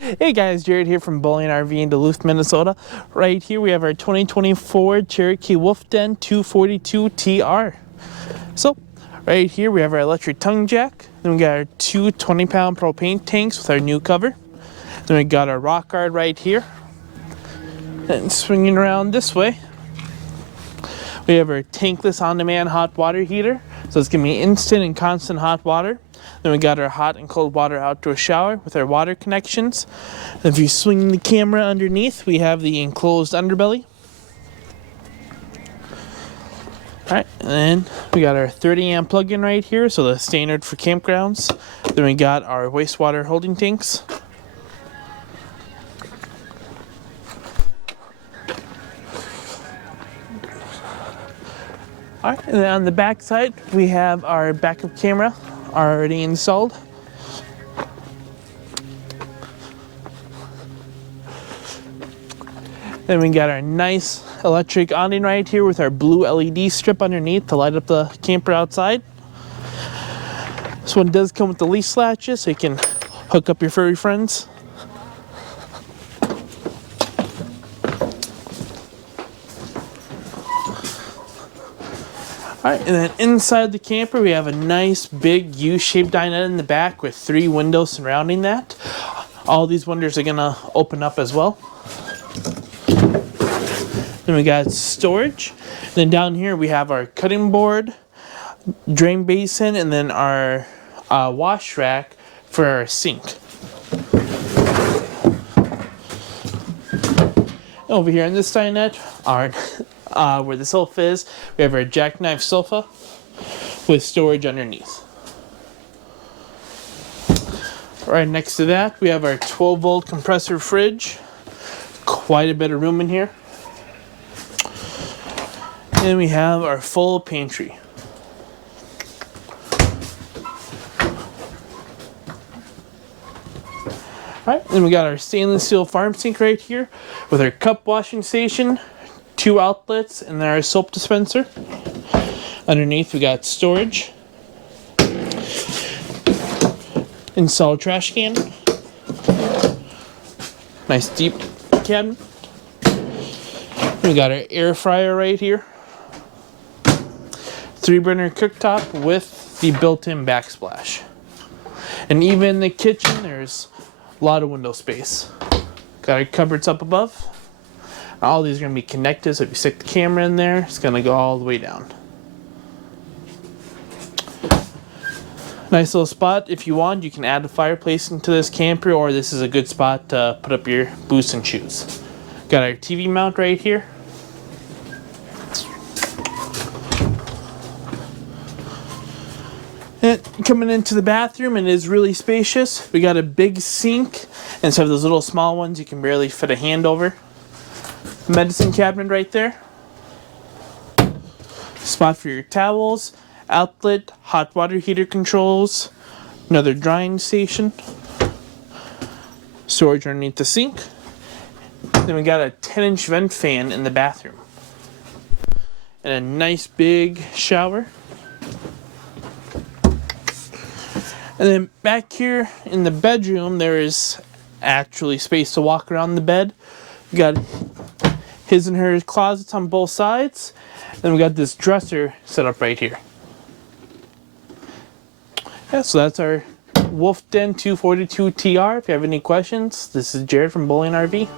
Hey guys, Jarrett here from Bowling RV in Duluth, Minnesota. Right here we have our 2024 Cherokee Wolf Den 242 TR. So, right here we have our electric tongue jack. Then we got our two 20-pound propane tanks with our new cover. Then we got our rock guard right here. And swinging around this way, we have our tankless on-demand hot water heater. So it's gonna be instant and constant hot water. Then we got our hot and cold water outdoor shower with our water connections. And if you swing the camera underneath, we have the enclosed underbelly. Alright, and then we got our 30 amp plug-in right here, so the standard for campgrounds. Then we got our wastewater holding tanks. Alright, and then on the back side, we have our backup camera already installed. Then we got our nice electric awning right here with our blue LED strip underneath to light up the camper outside. This one does come with the leash latches, so you can hook up your furry friends. Alright, and then inside the camper we have a nice big U-shaped dinette in the back with 3 windows surrounding that. All these windows are gonna open up as well. Then we got storage. And then down here we have our cutting board, drain basin, and then our wash rack for our sink. Over here in this dinette, where the sofa is, we have our jackknife sofa with storage underneath. Right next to that, we have our 12-volt compressor fridge. Quite a bit of room in here. And we have our full pantry. Alright, then we got our stainless steel farm sink right here with our cup washing station, 2 outlets, and then our soap dispenser. Underneath we got storage. Installed trash can. Nice deep cabinet. We got our air fryer right here. 3-burner cooktop with the built-in backsplash. And even in the kitchen there's a lot of window space. Got our cupboards up above. All these are going to be connected, so if you stick the camera in there, it's going to go all the way down. Nice little spot. If you want, you can add a fireplace into this camper, or this is a good spot to put up your boots and shoes. Got our TV mount right here. And coming into the bathroom, it is really spacious. We got a big sink, and so those little small ones you can barely fit a hand over. Medicine cabinet right there. Spot for your towels, outlet, hot water heater controls, another drying station, storage underneath the sink. Then we got a 10-inch vent fan in the bathroom. And a nice big shower. And then back here in the bedroom, there is actually space to walk around the bed. We got his and her closets on both sides. Then we got this dresser set up right here. Yeah, so that's our Wolf Den 242 TR. If you have any questions, this is Jarrett from Bowling RV.